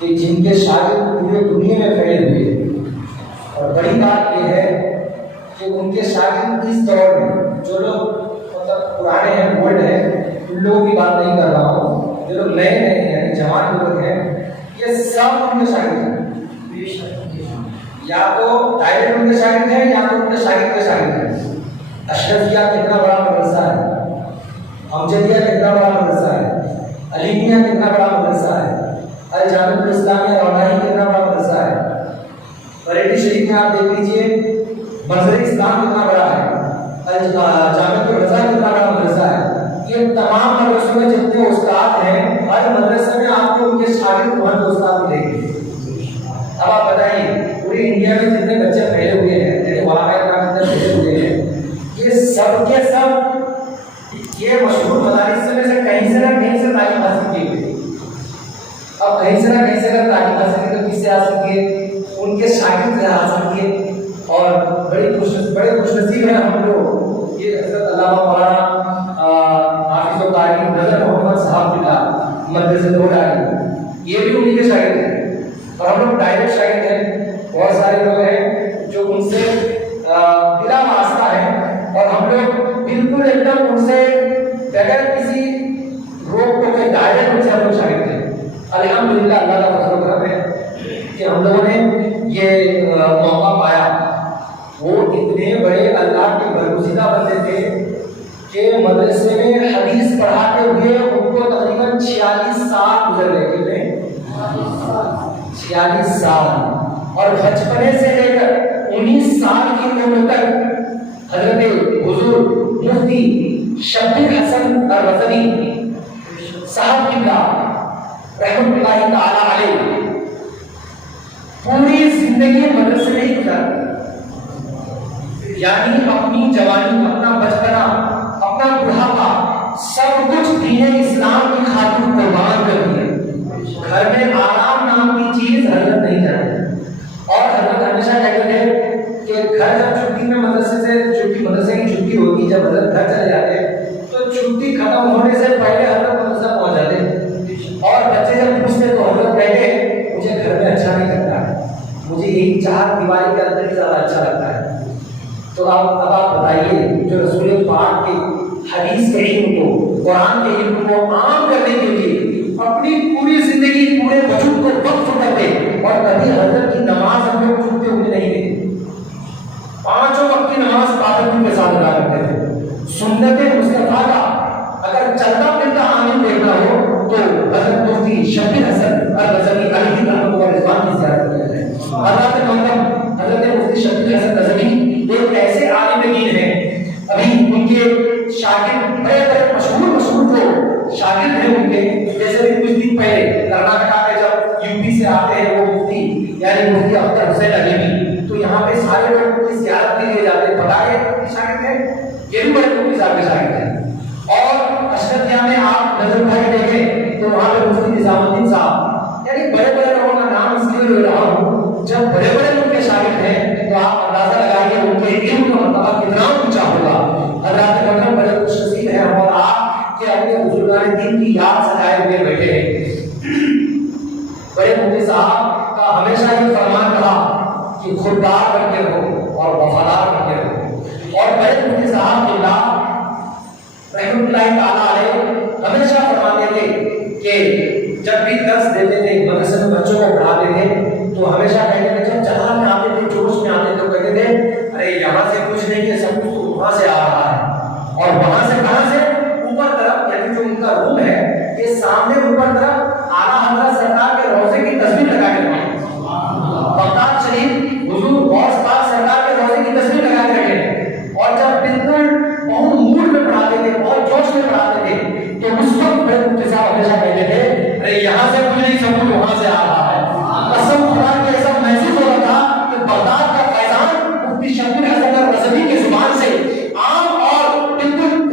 کہ جن کے شاگرد پورے دنیا میں پھیلے ہوئے ہیں، اور بڑی بات یہ ہے کہ ان کے شاگرد اس دور میں جو لوگ مطلب پرانے ہیں، اولڈ ہیں، ان لوگوں کی بات نہیں کر رہا ہوں، جو لوگ نئے نئے ہیں یعنی جوان لوگ ہیں، یہ سب ان کے شاگرد ہیں۔ یا تو ڈائریکٹ ان کے شاگرد ہیں یا تو ان کے شاگرد کے شاگرد ہیں۔ اشرفیہ کتنا بڑا مدرسہ ہے، امجدیہ کتنا بڑا مدرسہ ہے، علیمیہ کتنا بڑا مدرسہ ہے، الجامعۃ الاسلامیہ رونائی کتنا بڑا مدرسہ ہے، بریلی شریف میں آپ دیکھ لیجیے منظر اسلام کتنا بڑا ہے، جامعۃ الرضا کتنا بڑا مدرسہ ہے۔ یہ تمام مدرسوں میں جتنے استاد ہیں، ہر مدرسے میں آپ کو ان کے شاگرد وہاں کے استاد ملیں گے۔ اب آپ بتائیے پورے انڈیا میں جتنے بچے پھیلے ہوئے ہیں، یعنی وہاں کتنے پھیلے ہوئے ہیں، یہ سب کے سب یہ مشہور مدارس میں سے کہیں سے نہ کہیں سے تعلیم حاصل کی ہوئی۔ اب کہیں سے نہ کہیں سے اگر تعلیم حاصل کی تو کس سے حاصل کیے؟ ان کے شاگرد سے حاصل کیے۔ اور بڑے خوش نصیب ہیں ہم لوگ، یہ حضرت علامہ مولانا حافظ و قاری نظر محمد صاحب کا مدرسہ دوڑائی، یہ بھی انہیں کے شاگرد ہیں، اور ہم لوگ ڈائریکٹ شاگرد ہیں۔ بہت سارے لوگ ہیں جو ان سے بلا واسطہ ہیں، اور ہم لوگ بالکل ایک دم ان سے بغیر کسی روک ٹوک کے ڈائریکٹ ان سے ہم لوگ شاگرد ہیں۔ الحمدللہ اللہ کا فضل و کرم ہے کہ ہم لوگوں نے یہ موقع پایا۔ وہ اتنے بڑے اللہ کے برگزیدہ بندے تھے کہ مدرسے میں حدیث پڑھاتے ہوئے ان کو تقریباً 46 سال گزر گئے۔ کتنے؟ 46 سال۔ اور بچپنے سے لے کر 19 سال کی عمر تک حضرت حضور مفتی شبیر حسن الرضوی صاحب کی رحمۃ اللہ تعالی علیہ پوری زندگی مدرسے میں ہی گزاری، یعنی اپنی جوانی، اپنا بچپنا، اپنا بڑھاپا سب کچھ دین اسلام کی خاطر قربان کر دیا۔ گھر میں آرام نام کی چیز حضرت نہیں جانتے، اور حضرت ہمیشہ کہتے تھے کہ گھر جب چھٹی میں مدرسے کی چھٹی ہوگی، جب حضرت گھر چلے جاتے تو چھٹی ختم ہونے سے پہلے حضرت مدرسہ پہنچ جاتے، اور بچے جب پوچھتے تو حضرت کہتے مجھے گھر میں اچھا نہیں لگتا ہے، مجھے یہی چار دیواری کے اندر ہی زیادہ اچھا لگتا ہے۔ تو اب آپ بتائیے، جو رسول پاک کے حدیث کے علم کو، قرآن کے علم کو عام کرنے کے لیے اپنی پوری زندگی، پورے وجود کو وقف کرتے، اور کبھی حضرت کی نماز ہم لوگ چھوٹتے ہوئے نہیں دیکھتے۔ 5 وقت کی نماز پابندی کے ساتھ ادا کرتے تھے۔ سنت مصطفیٰ کا اگر چلتا پھرتا عامل دیکھنا ہو تو حضرت مفتی شبیر حسن الرضوی علیہ رحمۃ اللہ رضوان کی زیارت کرتے ہیں۔ حضرت محترم حضرت مفتی شبیر حسن الرضوی ایک ایسے عالم دین ہیں، ابھی ان کے شاگرد بڑے بڑے مشہور جو شاگرد ہیں ان کے، جیسے بھی کچھ دن پہلے کرناٹکا میں جب یو پی سے آتے ہیں وہ مفتی یعنی مفتی اختر حسین علیمی، تو یہاں پہ سارے لوگ کی زیارت کے لیے جاتے ہیں۔ پتہ ہے شاگرد ہیں، یہ بھی بڑے مفتی صاحب کے شاگرد ہیں۔ اور اشرفیہ میں آپ نظر اٹھائے دیکھیں تو وہاں پہ مفتی نظام الدین صاحب، یعنی بڑے بڑے لوگوں کا نام اس لیے لے رہا ہوں، جب بڑے بڑے لوگ کے شاگرد ہیں تو آپ اندازہ لگائیے ان کے علم کا مرتبہ کتنا اونچا ہوگا۔ حضرات محترم بڑے خوش نصیب ہیں اور آپ کے اپنے بزرگان دین کی یاد سجائے ہوئے بیٹھے ہیں۔ بڑے مفتی صاحب کا ہمیشہ یہ فرمان رہا کہ خوددار بن کے رہو اور وفادار بن کے رہو، اور بڑے مفتی صاحب اللہ رحمۃ اللہ تعالی علیہ ہمیشہ فرماتے تھے کہ جب بھی درس دیتے تھے، مدرسے میں بچوں کو پڑھاتے تھے، تو ہمیشہ کہتے تھے جب جہاں میں آتے تھے، جوش میں آتے تھے، تو کہتے تھے ارے یہاں سے کچھ نہیں ہے، سب کچھ تو وہاں سے آ رہا ہے، اور وہاں سے کہاں سے؟ اوپر طرف، یعنی جو ان کا روم ہے یہ سامنے اوپر طرف اعلیٰ حضرت سرکار کے روضے کی تصویر لگا کے رکھے ہیں۔ بغداد شریف حضور غوث پاک سرکار کے روضے کی تصویر لگا کے رکھے ہیں، اور جب بالکل بہت موڈ میں پڑھاتے تھے، بہت جوش میں پڑھاتے تھے، تو اس وقت بڑے مفتی صاحب ہمیشہ کہتے تھے ارے یہاں سے کچھ نہیں، سب کچھ وہاں سے آ رہا ہے۔ قسم خدا کی ایسا محسوس ہو رہا تھا کہ بغداد کا فیضان مفتی شبیر حسن الرضوی کی زبان سے عام اور بالکل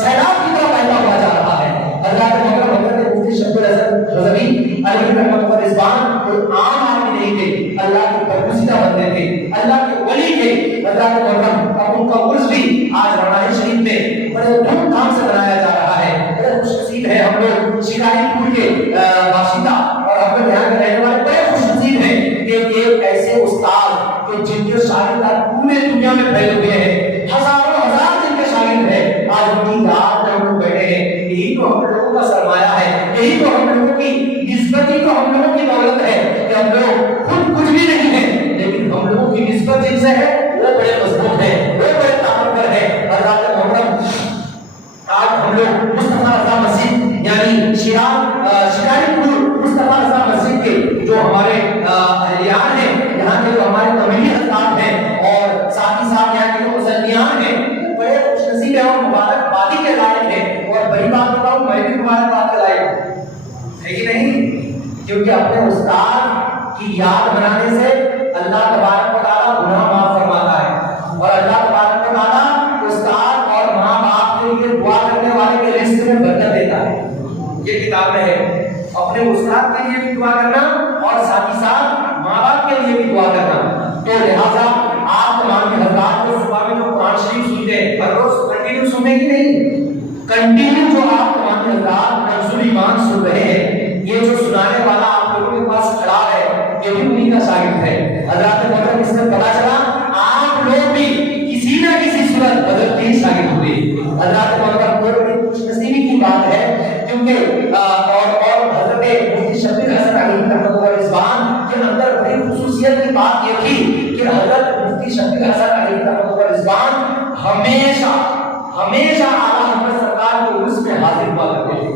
سیلاب کی طرح بہتا ہوا جا رہا ہے۔ اللہ کے مگر حضرت مفتی شبیر حسن الرضوی علیہ رحمۃ اللہ رضوان کوئی عام آدمی نہیں تھے، اللہ کے برگزیدہ بندے تھے، اللہ کے ولی تھے۔ اللہ کے مگر اب ان کا عرس بھی آج رونائی شریف میں بڑے دھوم دھام سے منایا جا رہا ہے۔ بڑے خوش نصیب ہیں ہم لوگ شکاری پور کے باشندہ، اور ہم لوگ یہاں کیونکہ اپنے استاد کی یاد بنانے سے اللہ تبارک و تعالیٰ گناہ معاف فرماتا ہے، اور اللہ تبارک و تعالیٰ استاد اور ماں باپ کے لیے دعا کرنے والے کے رزق میں برکت دیتا ہے۔ یہ کتاب میں ہے اپنے استاد کے لیے بھی دعا کرنا اور ساتھ ہی ساتھ ماں باپ کے لیے بھی دعا کرنا۔ تو لہٰذا آپ تمام کے حضرات کو صبح میں جو قرآن شریف سنتے ہیں ہر روز کنٹینیو سننے کی نہیں، کنٹینیو جو آپ تمام کے حضرات منظور ایمان سن رہے ہیں، یہ جو سنانے والا آپ لوگوں کے پاس کھڑا ہے یہ بھی انہیں کا شاگرد ہے۔ حضرات محترم اس سے پتا چلا آپ لوگ بھی کسی نہ کسی صورت حضرت کے شاگرد ہوئے۔ حضرات محترم یہ بڑی خوش نصیبی کی بات ہے، کیونکہ اور حضرت مفتی شبیر حسن علی رحمۃ اللہ رضوان کے اندر بڑی خصوصیت کی بات یہ تھی کہ حضرت مفتی شبیر حسن علی رحمۃ اللہ رضوان ہمیشہ اعلیٰ حضرت سرکار کے عرس میں حاضر ہوا کرتے تھے،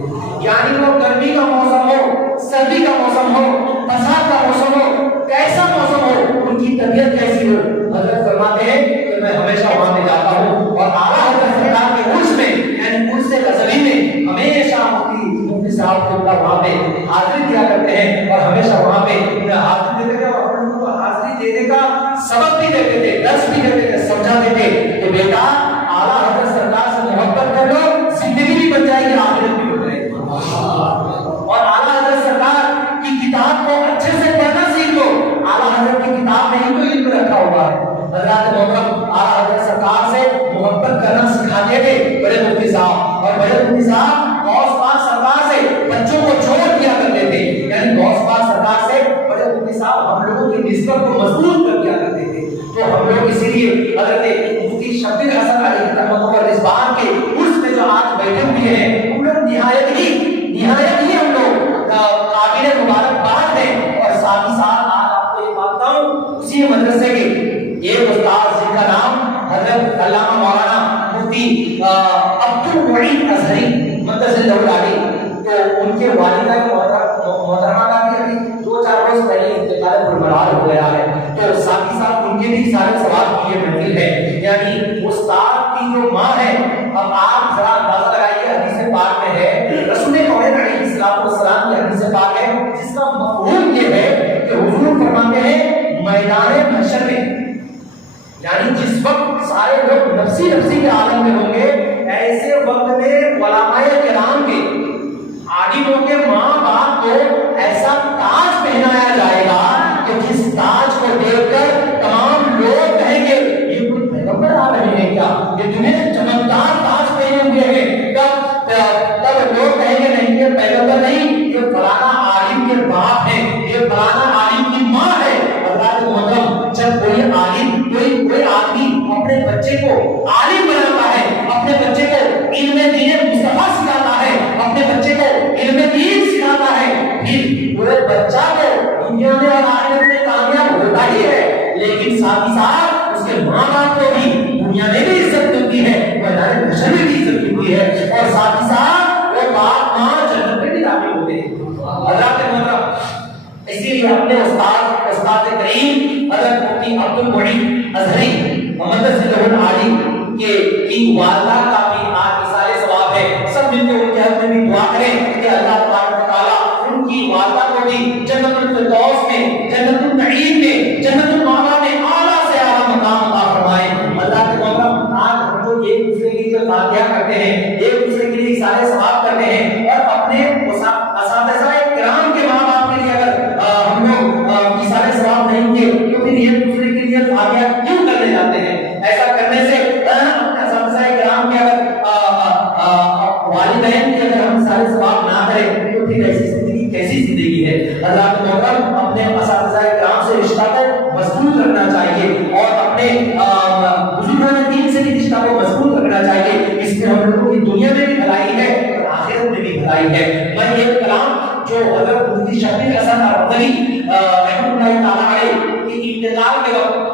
یعنی وہ گرمی کا موسم ہو، سردی کا موسم ہو، برسات کا موسم ہو، کیسا موسم ہو، ان کی طبیعت کیسی ہو، حضرت فرماتے ہیں کہ میں ہمیشہ وہاں پہ جاتا ہوں، اور اعلیٰ حضرت سرکار کے عرس میں یعنی عرس غزوی میں ہمیشہ مفتی صاحب کو وہاں پہ حاضری دیا کرتے ہیں، اور ہمیشہ وہاں پہ حاضری دیتے تھے، اور ان کو حاضری دینے کا سبق بھی دیتے تھے، درس بھی دیتے تھے، سمجھاتے تھے کہ بیٹا اعلیٰ حضرت سرکار سے محبت کر لو، زندگی بھی بن جائے گی، آخرت بھی بن جائے گی، اور اعلیٰ حضرت سرکار کی کتاب کو اچھے سے پڑھنا سیکھ لو۔ اعلیٰ حضرت کی کتاب میں ہی تو علم رکھا ہوا ہے۔ حضرات محترم اعلیٰ حضرت سرکار سے محبت کرنا سکھاتے تھے بڑے مفتی صاحب، اور بڑے مفتی صاحب غوث پاک سرکار سے بچوں کو جوڑ دیا کرتے تھے، یعنی غوث پاک سرکار سے بڑے مفتی صاحب ہم لوگوں کی نسبت کو مضبوط کر دیا کرتے تھے۔ تو ہم لوگ اسی لیے حضرت مفتی شبیر حسن علی رحمۃ اللہ رضوان کے عرس میں جو آج بیٹھے ہوئے ہیں ہم لوگ نہایت ہی ہم لوگ قابل مبارکباد ہیں، اور ساتھ ہی ساتھ آج آپ کو یہ بات بتاؤں اسی مدرسے کے ایک استاد جن کا نام حضرت علامہ مولانا مفتی عبد المعین ازہری مدرسہ العالی، تو ان کے والدہ محترمہ کا بھی 2-4 روز پہلے انتقال برمرار ہو گیا ہے، تو ساتھ ہی ساتھ ان کے بھی سارے ثواب کی یہ محفل ہے، یعنی استاد کی جو ماں ہے۔ اب آپ ذرا اندازہ لگائیے، حدیث پاک میں ہے رسول کونین علیہ السلام کی حدیث پاک ہے جس کا مفہوم یہ ہے کہ حضور فرماتے ہیں میدان محشر میں، یعنی جس وقت سارے لوگ نفسی کے عالم میں ہوں گے، ایسے وقت میں علماء کرام کے عالموں کے ماں باپ کو ایسا تاج پہنایا جائے گا کہ جس تاج کو دیکھ کر تمام لوگ کہیں گے یہ کوئی پیغمبر آ رہے ہیں کیا، یہ تمہیں چمکدار تاج پہنے ہوئے ہیں، تب لوگ کہیں گے نہیں یہ پیغمبر نہیں، یہ فلانا عالم کے باپ ہے، یہ فلانا عالم کی ماں ہے۔ حضرات محترم جب کوئی عالم کوئی آدمی اپنے بچے کو عالم بناتا ہے، اپنے بچے کو علم دین مصطفیٰ سکھاتا ہے، اپنے بچے کو علم دین سکھاتا ہے، پھر وہ بچہ کو دنیا میں اور آخرت میں کامیاب ہوتا ہی ہے، لیکن ساتھ ہی ساتھ اس کے ماں باپ کو بھی دنیا میں بھی عزت ملتی ہے، میدان محشر میں بھی عزت ملتی ہے، اور ساتھ ہی ساتھ وہ باپ ماں جنت میں بھی داخل ہوتے ہیں۔ حضرات محترم اسی لیے اپنے استاد کریم حضرت مفتی عبد المعین ازہری مدرسہ العالی کی والدہ کا بھی آج اثار ثواب ہے، سب مل کے ان کے حق میں بھی دعا کریں کہ اللہ تبارک و تعالیٰ ان کی والدہ کو بھی جنت الفردوس میں، جنت النعیم میں، جنت المأویٰ میں اعلیٰ سے اعلیٰ مقام عطا فرمائے۔ اللہ کے محترم آج ہم لوگ ایک دوسرے کے لیے فاتحہ کرتے ہیں، ایک دوسرے کے لیے اثار ثواب کرتے ہیں، اور اپنے اساتذہ کرام کے ماں باپ کے لیے اگر ہم لوگ اثار ثواب نہیں کیے تو پھر ایک دوسرے کے لیے فاتحہ کیوں کرنے جاتے ہیں؟ ایسا کرنے سے اپنے اساتذہ کرام کے اگر والدین کے اگر ہم سارے ثواب نہ کریں تو پھر ایسی زندگی کیسی زندگی ہے؟ اللہ کے محترم اپنے اساتذہ کرام سے رشتہ کو مضبوط رکھنا چاہیے، اور اپنے بزرگان دین سے بھی رشتہ کو مضبوط رکھنا چاہیے، اس میں ہم لوگوں کی دنیا میں بھی بھلائی ہے اور آخرت میں بھی بھلائی ہے۔ میں یہ کلام جو حضرت مفتی شبیر حسن علی رحمۃ اللہ تعالیٰ علیہ کے انتقال کے وقت،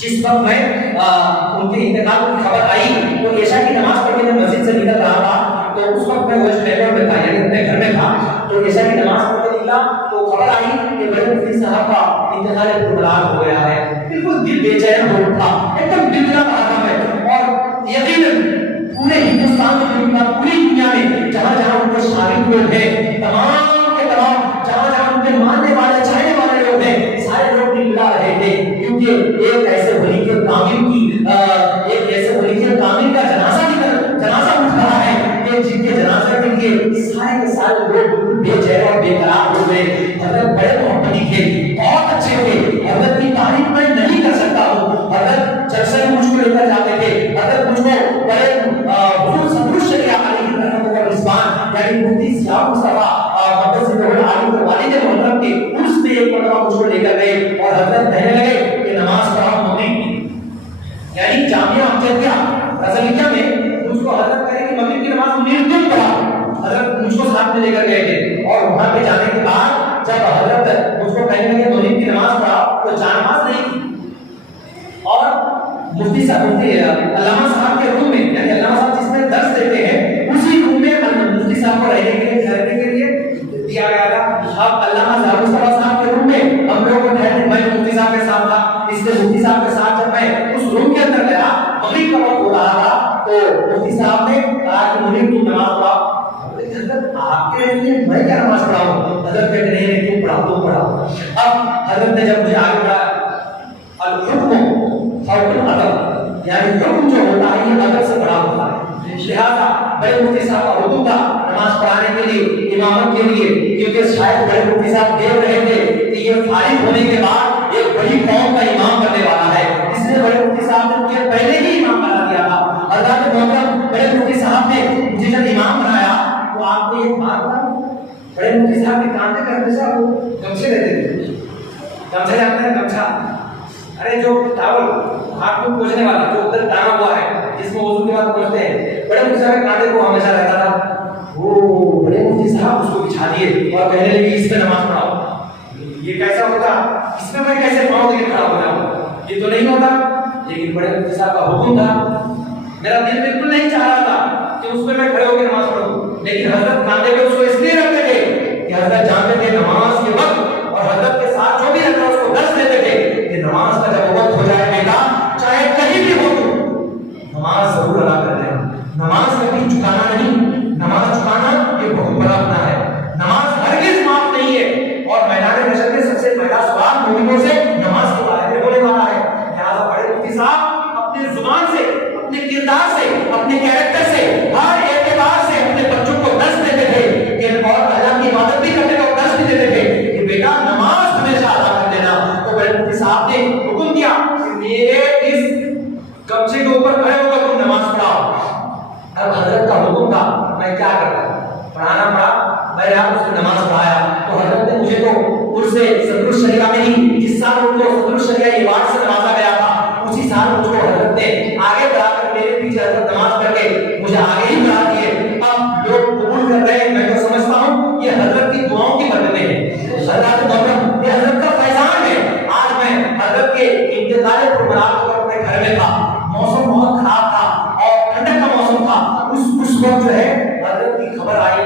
جس وقت میں ان کے انتقال کی خبر آئی تو عشاء کی نماز پڑھ کے جب مسجد سے نکل رہا تھا تو اس وقت میں ویسٹ بنگال میں تھا، یعنی اپنے گھر میں تھا، تو عشاء کی نماز پڑھ کے نکلا تو خبر آئی کہ بڑے مفتی صاحب کا انتقال برمرار ہو گیا ہے۔ بالکل دل بے چین ہو اٹھا، ایک دم دل کا رہا میں، اور یقیناً پورے ہندوستان میں، پوری دنیا میں جہاں جہاں ان کو شامل ہوئے تھے، تمام کے تمام جہاں جہاں مفتی صاحب علامہ صاحب کے روم میں، یعنی علامہ صاحب جس میں درس دیتے ہیں اسی روم میں مفتی صاحب کو رہنے کے لیے ٹھہرنے کے لیے دیا گیا تھا. اب علامہ صاحب کے روم میں ہم لوگوں کو ٹھہرنے، میں مفتی صاحب کے ساتھ تھا، اس لیے مفتی صاحب کے ساتھ جب میں اس روم کے اندر گیا مغرب کا وقت ہو رہا تھا تو مفتی صاحب نے کہا کہ مجھے تم نماز پڑھاؤ. حضرت آپ کے لیے میں کیا نماز پڑھاؤں؟ حضرت کہتے نہیں تم پڑھاؤ تم پڑھاؤ. اب حضرت نے جب مجھے آگے بڑھایا الحکم فوق الادب، یعنی حکم جو ہوتا ہے یہ ادب سے بڑا ہوتا ہے. لہذا بڑے مفتی صاحب کا حکم تھا نماز پڑھانے کے لیے، امامت کے لیے، کیونکہ شاید بڑے مفتی صاحب دیکھ رہے تھے کہ یہ فارغ ہونے کے بعد ایک بڑی قوم کا امام بننے والا ہے، اس لیے بڑے مفتی صاحب نے مجھے پہلے ہی امام بنا دیا تھا. حضرت محترم بڑے مفتی صاحب نے مجھے جب امام بنایا تو آپ کو یہ بات تھا بڑے مفتی صاحب کے کانٹے کرنے سے وہ گمچھے دیتے تھے. گمچھا جانتے ہیں گمچھا؟ ارے جو ٹاول ہاتھ میں پوچھنے والا جو ادھر ٹانگا ہوا ہے جس میں وضو کے بعد پوچھتے ہیں، بڑے مفتی صاحب کے کانٹے کو ہمیشہ رہتا تھا. وہ بڑے مفتی صاحب اس کو بچھا دیے اور کہنے لگے اس پہ نماز پڑھاؤ. یہ کیسا ہوتا؟ اس میں کیسے پاؤں دے کے کھڑا ہو جاؤں؟ یہ تو نہیں ہوتا. لیکن بڑے مفتی صاحب کا حکم تھا، میرا دل بالکل نہیں چاہ رہا تھا کہ اس پہ میں کھڑے ہو کے نماز پڑھوں، لیکن حضرت کاندھے پہ اس کو اس لیے رکھتے تھے کہ حضرت جانتے تھے نماز کے وقت، اور حضرت کے ساتھ جو بھی رکھتا اس کو درس دیتے تھے کہ نماز کا جب وقت ہو جائے بیٹا چاہے کہیں بھی ہو تو نماز ضرور ادا کر لینا. نماز کبھی چکانا نہیں، نماز چکانا یہ بہت بڑا گناہ ہے. نماز ہرگز معاف نہیں ہے، اور میدان حشر میں سب سے پہلا سوال مومنوں سے نماز کے بارے میں ہونے والا ہے. لہٰذا بڑے مفتی صاحب اپنے زبان سے، اپنے کردار سے، اپنے کیریکٹر سے، ہر اعتبار سے اپنے بچوں کو درس دیتے تھے کہ اور اللہ کی عبادت بھی کرتے تھے اور درس بھی دیتے تھے کہ بیٹا نماز ہمیشہ ادا کر دینا. تو بڑے مفتی صاحب نے حکم دیا کہ میرے اس گمچھے کے اوپر کھڑے ہو کر تم نماز پڑھاؤ. اب حضرت کا حکم تھا، میں کیا کرتا؟ پڑھانا پڑا. میں آپ اس نے نماز پڑھایا تو حضرت نے مجھے تو اس سے صدر الشریعہ میں ہی جس سال ان کو صدر الشریعہ ایوارڈ سے نوازا گیا تھا اسی سال مجھ کو حضرت نے آگے بڑھا کر میرے پیچھے حضرت نماز پڑھ کے مجھے آگے ہی بڑھا دیے. اب لوگ قبول کر رہے ہیں، میں تو سمجھتا ہوں یہ حضرت کی دعاؤں کی برکتیں ہیں. حضرت محترم یہ حضرت کا فیضان ہے. آج میں حضرت کے انتقال پروگرام کو اپنے گھر میں تھا، موسم بہت خراب تھا اور ٹھنڈک کا موسم تھا. اس وقت جو ہے حضرت کی خبر آئی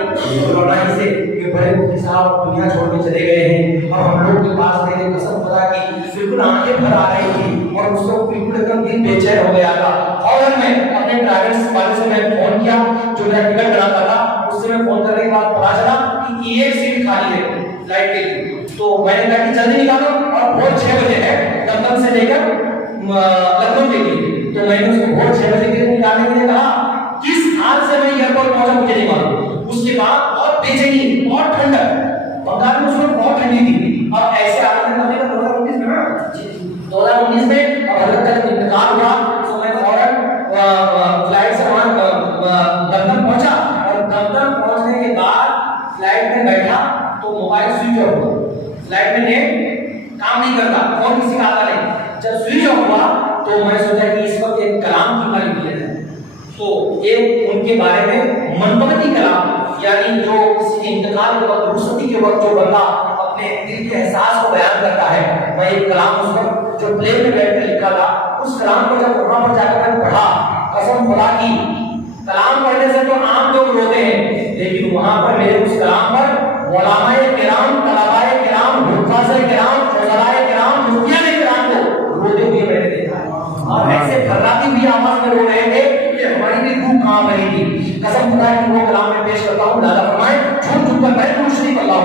لوٹائی سے کہ بڑے مفتی صاحب دنیا چھوڑ کے چلے گئے ہیں. اور ہم لوگ کے پاس میرے قسم خدا کی بالکل آنکھیں بھر آ رہی تھی اور اس وقت بالکل ایک دم دل بے چین ہو گیا تھا. فوراً میں اپنے ڈرائیور والے سے میں فون کیا جو میرا ٹکٹ بناتا تھا، اس سے میں فون کرنے کے بعد پتا چلا کہ ایک سیٹ خالی ہے فلائٹ کے لیے. تو میں نے کہا کہ جلدی نکالو اور بھور 6 بجے ہے دمدم سے لے کر لکھنؤ کے لیے. تو میں نے اس کو بھور 6 بجے کے لیے نکالنے کے لیے کہا. کس حال سے میں ایئرپورٹ پہنچا مجھے نہیں معلوم. اس کے بعد بہت بے چینی، بہت ٹھنڈک، بنگال میں اس وقت بہت ٹھنڈی تھی. اب ایسے حالت میں 2019 میں 2019 میں اب حضرت کا جب انتقال ہوا تو میں فوراً فلائٹ سے وہاں دمدم پہنچا اور دمدم پہنچنے کے بعد فلائٹ میں بیٹھا تو موبائل سوئچ آف ہوا. فلائٹ میں نیٹ کام نہیں کرتا، فون کسی کا آتا نہیں. جب سوئچ آف ہوا تو میں سوچا کہ اس وقت ایک کلام کی تعلیم دیا جائے. تو ایک ان کے بارے میں منقبتی کلام، یعنی جو کسی کے انتقال کے وقت، رخصتی کے وقت جو بندہ اپنے دل کے احساس کو بیان کرتا ہے، میں ایک کلام اس وقت جو پلین میں بیٹھ کر لکھا تھا اس کلام کو جب وہاں پر جا کر میں پڑھا، قسم خدا کی کلام پڑھنے سے تو عام لوگ روتے ہیں، لیکن وہاں پر میرے اس کلام پر علماء کرام، طلباء کرام، حفاظ کرام، فضلاء کرام، مفتیان کرام کو روتے ہوئے میں نے دیکھا ہے. اور ایسے بھراتی ہوئی آواز میں رو رہے تھے کہ ہماری بھی روح کام رہی تھی. قسم خدا کی وہ کلام میں پیش کرتا ہوں. دادا فرمائے جھوٹ جھوٹ کر میں شریف اللہ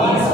20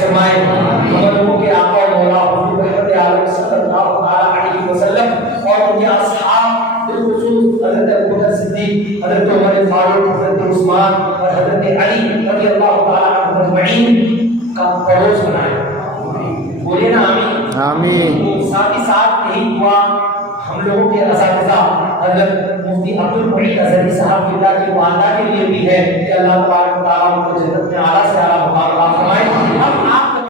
فرمائے. ہم لوگوں کے آقا و مولا حضور رحمت عالم صلی اللہ علیہ وسلم اور ان کے اصحاب بالخصوص حضرت ابوبکر صدیق، حضرت عمر فاروق، حضرت عثمان اور حضرت علی رضی اللہ تعالی عنہم اجمعین کا پڑوس بنائے. بولے نا آمین. آمین. ساتھ ہی ساتھ یہی دعا ہم لوگوں کے اساتذہ حضرت مفتی عبدالمعید اظہری صاحب کی اللہ کی والدہ کے لیے بھی ہے کہ اللہ تبارک و تعالیٰ ان کو جنت میں اعلیٰ سے اعلیٰ مقام عطا فرمائے. اب آپ